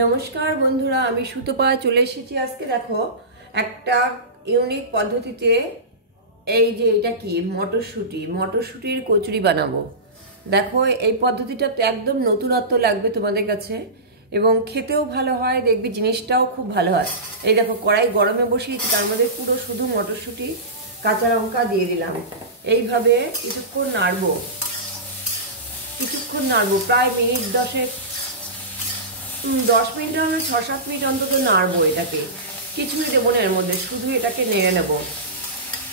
নমস্কার বন্ধুরা, আমি সুতপা চলে এসেছি। আজকে দেখো একটা ইউনিক পদ্ধতিতে এই যে এটা কি মটরশুঁটির কচুরি বানাবো। দেখো এই পদ্ধতিটা তো একদম নতুনত্ব লাগবে তোমাদের কাছে এবং খেতেও ভালো হয়, দেখবি জিনিসটাও খুব ভালো হয়। এই দেখো কড়াই গরমে বসিয়েছি, তার মধ্যে পুরো শুধু মটরশুঁটি কাঁচা লঙ্কা দিয়ে দিলাম। এইভাবে কিছুক্ষণ নাড়বো প্রায় মিনিট 10 মিনিট হবে, 6-7 মিনিট অন্তত নাড়বো এটাকে। কিছুই দেবো না এর মধ্যে, শুধু এটাকে নেড়ে নেব।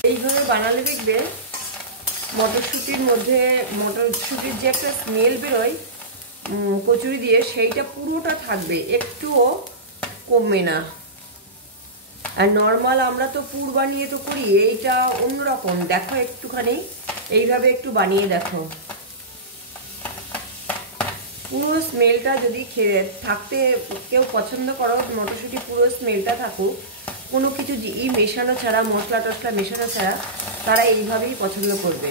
এইভাবে বানালে দেখবে মটরশুঁটির যে একটা স্মেল বেরোয় কচুরি দিয়ে, সেইটা পুরোটা থাকবে, একটুও কমবে না। আর নর্মাল আমরা তো পুর বানিয়ে তো করি, এইটা অন্যরকম। দেখো একটুখানি এইভাবে একটু বানিয়ে দেখো, পুরো স্মেলটা যদি খেয়ে থাকতে কেউ পছন্দ করো, মটরশুঁটি পুরো স্মেলটা থাকুক, কোনো কিছু মেশানো ছাড়া, মশলা টশলা মেশানো ছাড়া, তারা এইভাবেই পছন্দ করবে।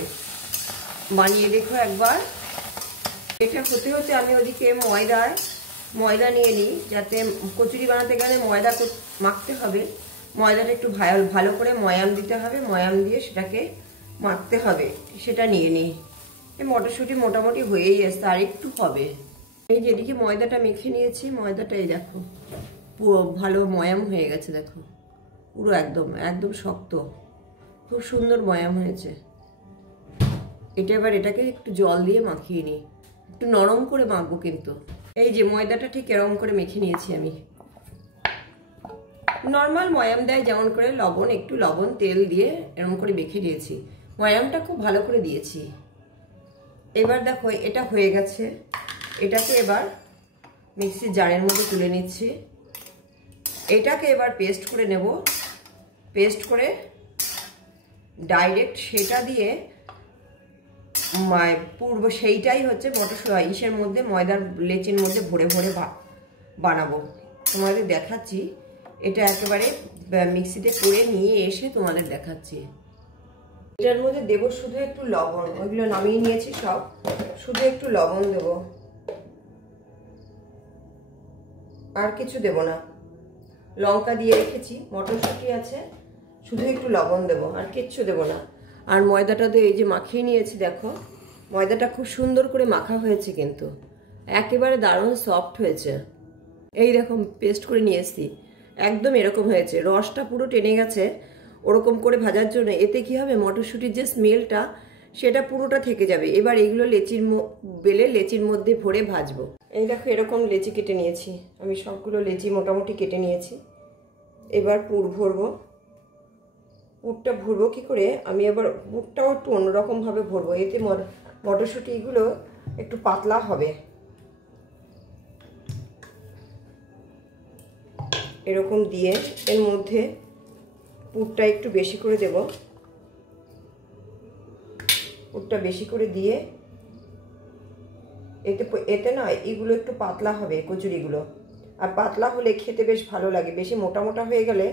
বানিয়ে দেখো একবার। এটা হতে হতে আমি ওদিকে ময়দা নিয়ে নিই, যাতে কচুরি বানাতে গেলে ময়দা মাখতে হবে। ময়দাটা একটু ভালো করে ময়াম দিতে হবে, ময়াম দিয়ে সেটাকে মাখতে হবে, সেটা নিয়ে নিই। এই মটরশুঁটি মোটামুটি হয়েই আসছে, আর একটু হবে। এই যে এদিকে ময়দাটা মেখে নিয়েছি, ময়দাটাই দেখো পুরো ভালো ময়াম হয়ে গেছে। দেখো পুরো একদম শক্ত, খুব সুন্দর ময়াম হয়েছে। এটাকে একটু জল দিয়ে মাখিয়ে নিই, একটু নরম করে মাখবো কিন্তু। এই যে ময়দাটা ঠিক এরকম করে মেখে নিয়েছি আমি। নর্মাল ময়াম দেয় যেমন করে, একটু লবণ তেল দিয়ে এরকম করে মেখে দিয়েছি। ময়ামটা খুব ভালো করে দিয়েছি। এবার দেখো এটা হয়ে গেছে। এটাকে এবার মিক্সির জারের মধ্যে তুলে নিচ্ছি। এটাকে এবার পেস্ট করে নেব। পেস্ট করে ডাইরেক্ট সেটা দিয়ে সেইটাই হচ্ছে ইসের মধ্যে, ময়দার লেচির মধ্যে ভরে ভরে বানাবো। তোমাদের দেখাচ্ছি। এটা একেবারে মিক্সিতে করে নিয়ে এসে তোমাদের দেখাচ্ছি। এটার মধ্যে দেবো শুধু একটু লবণ, ওইগুলো নামিয়ে নিয়েছি সব, শুধু একটু লবণ দেবো, আর কিছু দেব না। লঙ্কা দিয়ে রেখেছি, মটরশুঁটি আছে, শুধু একটু লবণ দেবো, আর কিচ্ছু দেব না। আর ময়দাটা তো এই যে মাখিয়ে নিয়েছি, দেখো ময়দাটা খুব সুন্দর করে মাখা হয়েছে, কিন্তু একেবারে দারুণ সফট হয়েছে। এই দেখো পেস্ট করে নিয়ে এসছি, একদম এরকম হয়েছে, রসটা পুরো টেনে গেছে। ওরকম করে ভাজার জন্য এতে কি হবে, মটরশুঁটির যে স্মেলটা সেটা পুরোটা থেকে যাবে। এবার এগুলো লেচির মধ্যে ভরে ভাজবো। এই দেখো এরকম লেচি কেটে নিয়েছি আমি, সবগুলো লেচি মোটামুটি কেটে নিয়েছি। এবার পুরটা ভরবো কি করে, আমি আবার পুরটাও একটু অন্যরকমভাবে ভরবো। এতে মটরশুঁটিগুলো একটু পাতলা হবে। এরকম দিয়ে এর মধ্যে পুরটা একটু বেশি করে দেব। পুরটা বেশি করে দিয়ে এতে না এগুলো একটু পাতলা হবে কচুরিগুলো, আর পাতলা হলে খেতে বেশ ভালো লাগে। বেশি মোটা মোটা হয়ে গেলে,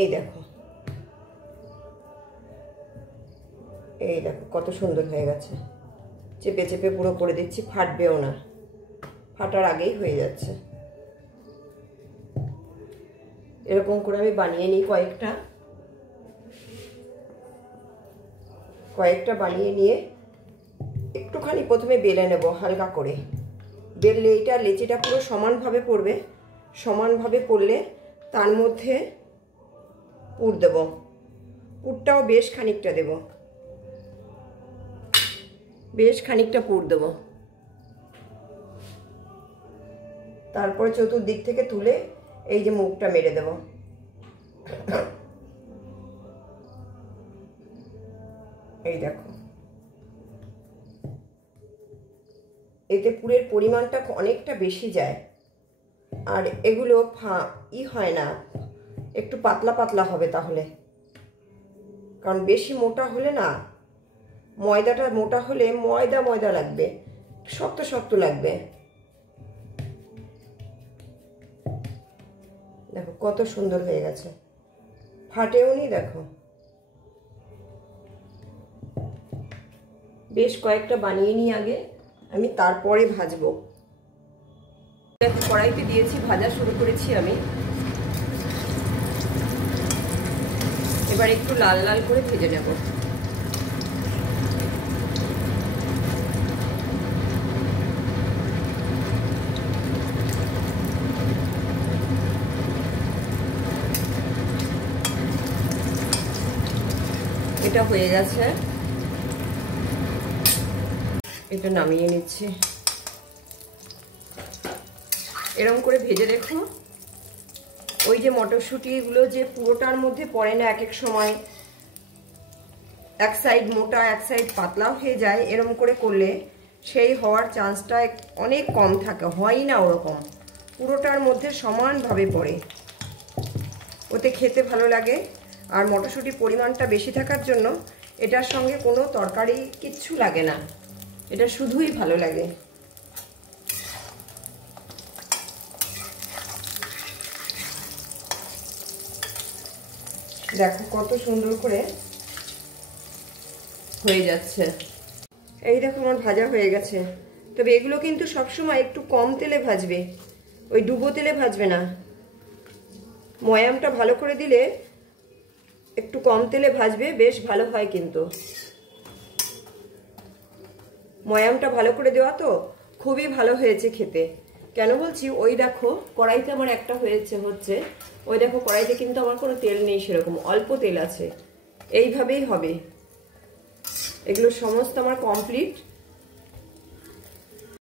এই দেখো কত সুন্দর হয়ে গেছে। চেপে চেপে পুরো করে দিচ্ছি, ফাটবেও না, ফাটার আগেই হয়ে যাচ্ছে। এরকম করে আমি বানিয়ে নিই কয়েকটা বানিয়ে নিয়ে একটুখানি প্রথমে বেলে নেব হালকা করে। বেললে এইটা লেচিটা পুরো সমানভাবে পড়বে। সমানভাবে পড়লে তার মধ্যে পুর দেব। পুরটাও বেশ খানিকটা দেব, বেশ খানিকটা পুর দেব। তারপরে চতুর্দিক থেকে তুলে এই যে মুখটা মেরে দেব। এই দেখো, এতে পুরের পরিমাণটা অনেকটা বেশি যায়, আর এগুলো হয় না, একটু পাতলা পাতলা হবে তাহলে। কারণ বেশি মোটা হলে না, ময়দাটা মোটা হলে ময়দা লাগবে, শক্ত শক্ত লাগবে। দেখো কত সুন্দর হয়ে গেছে, ফাটেও নি। দেখো বেশ কয়েকটা বানিয়ে নিই আগে আমি, তারপরে ভাজবো। কড়াইতে দিয়েছি, ভাজা শুরু করেছি আমি। এবার একটু লাল লাল করে ভেজে নেব। এটা হয়ে গেছে, এটা নামিয়ে নিচ্ছি। এরকম করে ভেজে রেখো। ওই যে মটরশুঁটিগুলো যে পুরোটার মধ্যে পড়ে না, এক এক সময় এক সাইড মোটা এক সাইড পাতলাও হয়ে যায়, এরকম করে করলে সেই হওয়ার চান্সটা অনেক কম থাকে, হয় না ওরকম, পুরোটার মধ্যে সমানভাবে পড়ে, ওতে খেতে ভালো লাগে। আর মটরশুঁটির পরিমাণটা বেশি থাকার জন্য এটার সঙ্গে কোনো তরকারি কিচ্ছু লাগে না, এটা শুধুই ভালো লাগে। দেখো কত সুন্দর করে হয়ে যাচ্ছে। এই দেখো আমার ভাজা হয়ে গেছে। তবে এগুলো কিন্তু সবসময় একটু কম তেলে ভাজবে, ওই ডুবো তেলে ভাজবে না। ময়ামটা ভালো করে দিলে একটু কম তেলে ভাজবে, বেশ ভালো হয়। কিন্তু ময়ামটা ভালো করে দেওয়া তো খুবই ভালো হয়েছে খেতে। কেন বলছি, ওই দেখো কড়াইতে আমার একটা হচ্ছে, ওই দেখো কড়াইতে কিন্তু আমার কোনো তেল নেই, সেরকম অল্প তেল আছে। এইভাবেই হবে। এগুলো সমস্ত আমার কমপ্লিট।